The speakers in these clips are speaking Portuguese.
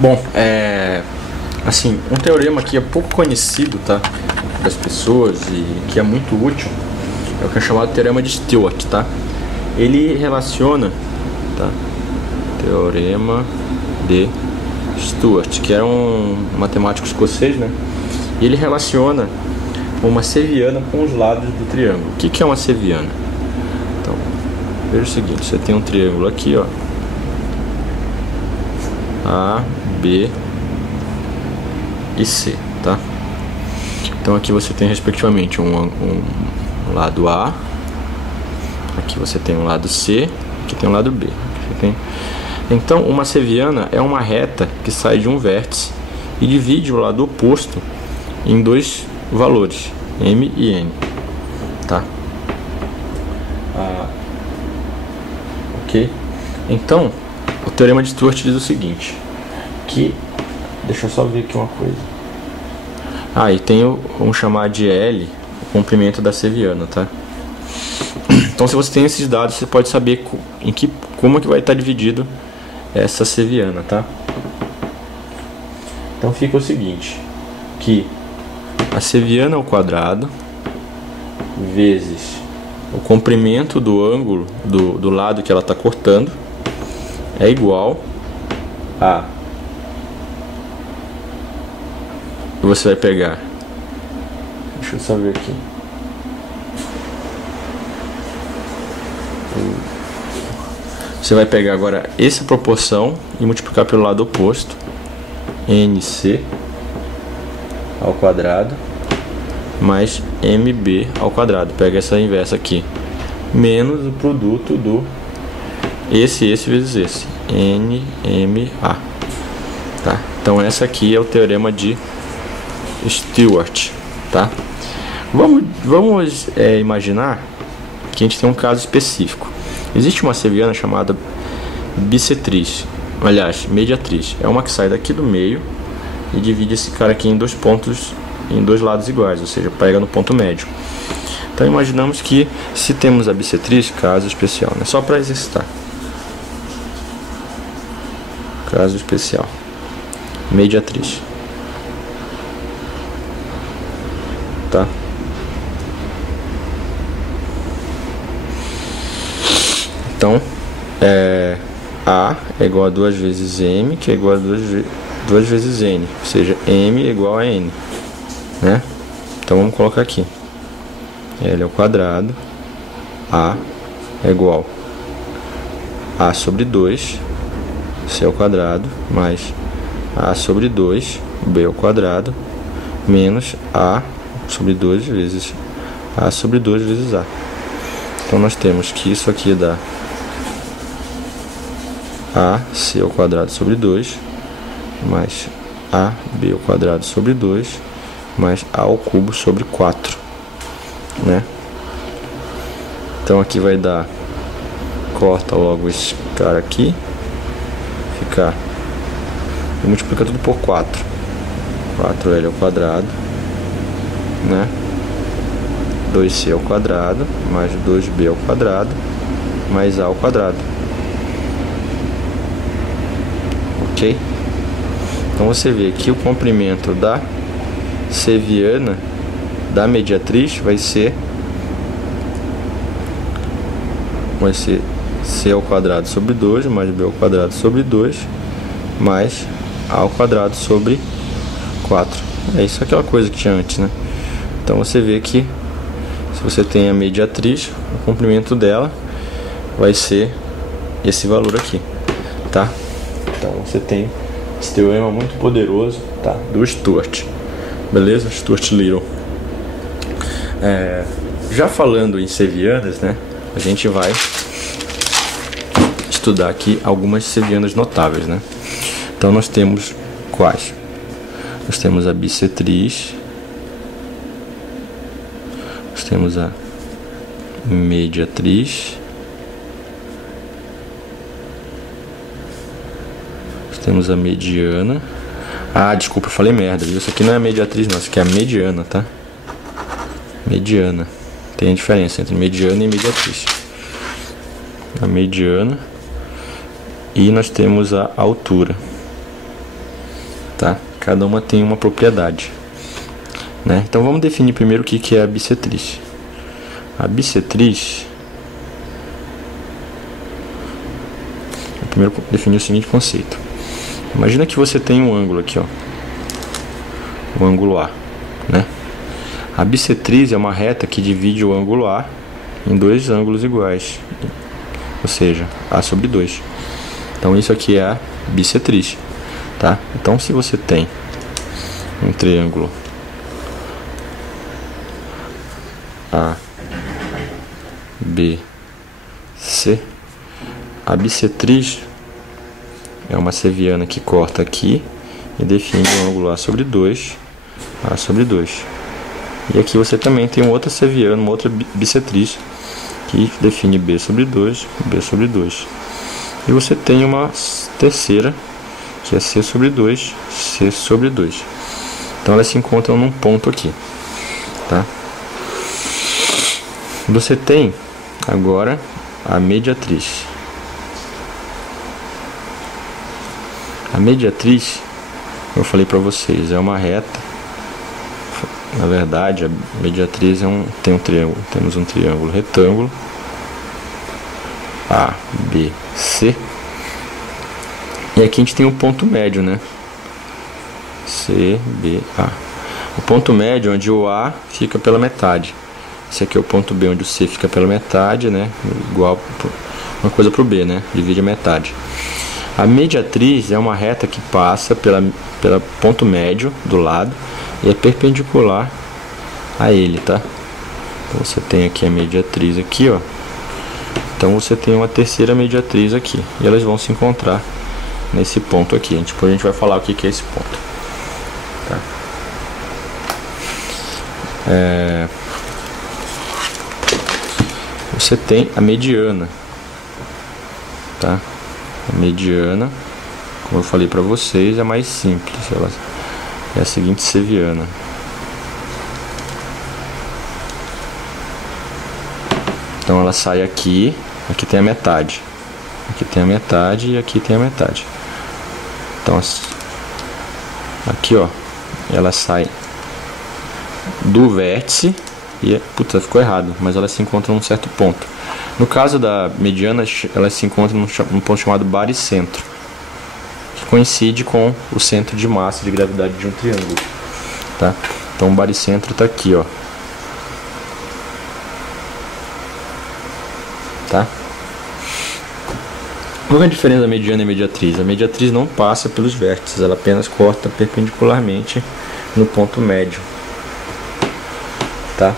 Bom, assim, um teorema que é pouco conhecido, tá, das pessoas e que é muito útil é o que é chamado teorema de Stewart, tá? Ele relaciona, tá, teorema de Stewart, que era um matemático escocês, né? E ele relaciona uma seviana com os lados do triângulo. O que é uma seviana? Então, veja o seguinte: você tem um triângulo aqui, ó, A, B e C, tá? Então aqui você tem respectivamente um lado A, aqui você tem um lado C, aqui tem um lado B. Então uma seviana é uma reta que sai de um vértice e divide o lado oposto em dois valores, M e N, tá? Ok? Então o teorema de Stewart diz o seguinte, que deixa eu só ver aqui uma coisa. E tem vamos chamar de L o comprimento da seviana, tá? Então se você tem esses dados, você pode saber como que vai estar dividido essa seviana, tá? Então fica o seguinte, que a seviana ao quadrado vezes o comprimento do ângulo do lado que ela está cortando é igual a... Você vai pegar... Deixa eu só ver aqui. Você vai pegar agora essa proporção e multiplicar pelo lado oposto, NC ao quadrado mais MB ao quadrado. Pega essa inversa aqui, menos o produto do esse vezes esse, NMA, tá? Então essa aqui é o teorema de Stewart, tá? Vamos imaginar que a gente tem um caso específico. Existe uma seviana chamada bissetriz, aliás, mediatriz. É uma que sai daqui do meio e divide esse cara aqui em dois pontos, em dois lados iguais, ou seja, pega no ponto médio. Então imaginamos que se temos a bissetriz, caso especial, né? Só para exercitar. Caso especial, mediatriz, tá? Então A é igual a 2 vezes M, que é igual a 2 vezes N, ou seja, M é igual a N, né? Então vamos colocar aqui L ao quadrado, A é igual a sobre 2 C ao quadrado mais A sobre 2 B ao quadrado menos A sobre 2 vezes A sobre 2 vezes A. Então nós temos que isso aqui dá AC ao quadrado sobre 2 mais AB ao quadrado sobre 2 mais A ao cubo sobre 4, né? Então aqui vai dar, corta logo esse cara aqui, ficar, e multiplica tudo por 4, 4L ao quadrado, né? 2C ao quadrado mais 2B ao quadrado mais A ao quadrado. Ok? Então você vê que o comprimento da seviana da mediatriz vai ser C ao quadrado sobre 2 mais B ao quadrado sobre 2 mais A ao quadrado sobre 4. É isso, aquela coisa que tinha antes, né? Então você vê que se você tem a mediatriz, o comprimento dela vai ser esse valor aqui, tá? Então você tem esse teorema muito poderoso, tá? Do Stewart, beleza? Stuart Little. Já falando em sevianas, né? A gente vai estudar aqui algumas sevianas notáveis, né? Então nós temos quais? Nós temos a bissetriz, nós temos a mediatriz, nós temos a mediana. Desculpa, eu falei merda, viu? Isso aqui não é a mediatriz, não, isso aqui é a mediana, tá? Mediana. Tem a diferença entre mediana e mediatriz. A mediana. E nós temos a altura. tá? Cada uma tem uma propriedade, né? Então vamos definir primeiro o que é a bissetriz. A bissetriz, primeiro definir o seguinte conceito. Imagina que você tem um ângulo aqui, ó, o ângulo A, né? A bissetriz é uma reta que divide o ângulo A em dois ângulos iguais, ou seja, A sobre 2. Então isso aqui é a bissetriz, tá? Então se você tem um triângulo A, B, C, a bissetriz é uma seviana que corta aqui e define o ângulo A sobre 2, A sobre 2. E aqui você também tem uma outra seviana, uma outra bissetriz que define B sobre 2, B sobre 2. E você tem uma terceira que é C sobre 2, C sobre 2. Então elas se encontram num ponto aqui, tá? Você tem agora a mediatriz. A mediatriz, como eu falei para vocês, é uma reta. Na verdade, a mediatriz tem um triângulo. Temos um triângulo retângulo A, B, C. E aqui a gente tem um ponto médio, né? C, B, A. O ponto médio onde o A fica pela metade. Esse aqui é o ponto B onde o C fica pela metade, né? Igual uma coisa para o B, né? Divide a metade. A mediatriz é uma reta que passa pela ponto médio do lado e é perpendicular a ele, tá? Então você tem aqui a mediatriz aqui, ó. Então você tem uma terceira mediatriz aqui e elas vão se encontrar nesse ponto aqui. Depois a gente vai falar o que é esse ponto, tá? Você tem a mediana, tá? A mediana, como eu falei para vocês, é mais simples. Ela é a seguinte seviana. Então ela sai aqui, aqui tem a metade, aqui tem a metade e aqui tem a metade. Então aqui, ó, ela sai do vértice e, puta, ficou errado, mas elas se encontram num certo ponto. No caso da mediana, elas se encontram num ponto chamado baricentro, que coincide com o centro de massa de gravidade de um triângulo, tá? Então o baricentro está aqui, ó, tá? Qual é a diferença da mediana e mediatriz? A mediatriz não passa pelos vértices, ela apenas corta perpendicularmente no ponto médio, tá?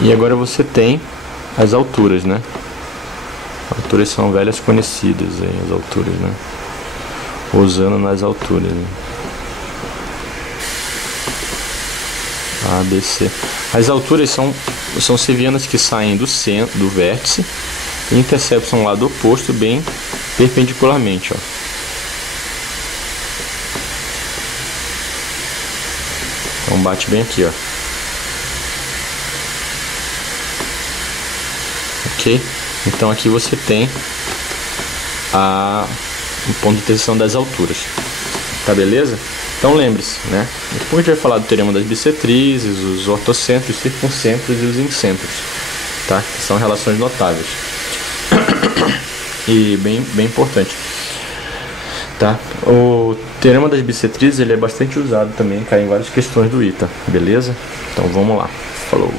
E agora você tem as alturas, né? Alturas são velhas conhecidas aí, as alturas, né? Usando nas alturas, né? A, B, C. As alturas são sevianas que saem do centro, do vértice, e interceptam o lado oposto bem perpendicularmente, ó. Então bate bem aqui, ó. Ok? Então aqui você tem o ponto de interseção das alturas. Tá, beleza? Então lembre-se, né? Depois a gente vai falar do teorema das bissetrizes, os ortocentros, os circuncentros e os incentros, tá? Que são relações notáveis e bem importante, tá? O teorema das bissetrizes, ele é bastante usado também, cai em várias questões do ITA, beleza? Então vamos lá. Falou!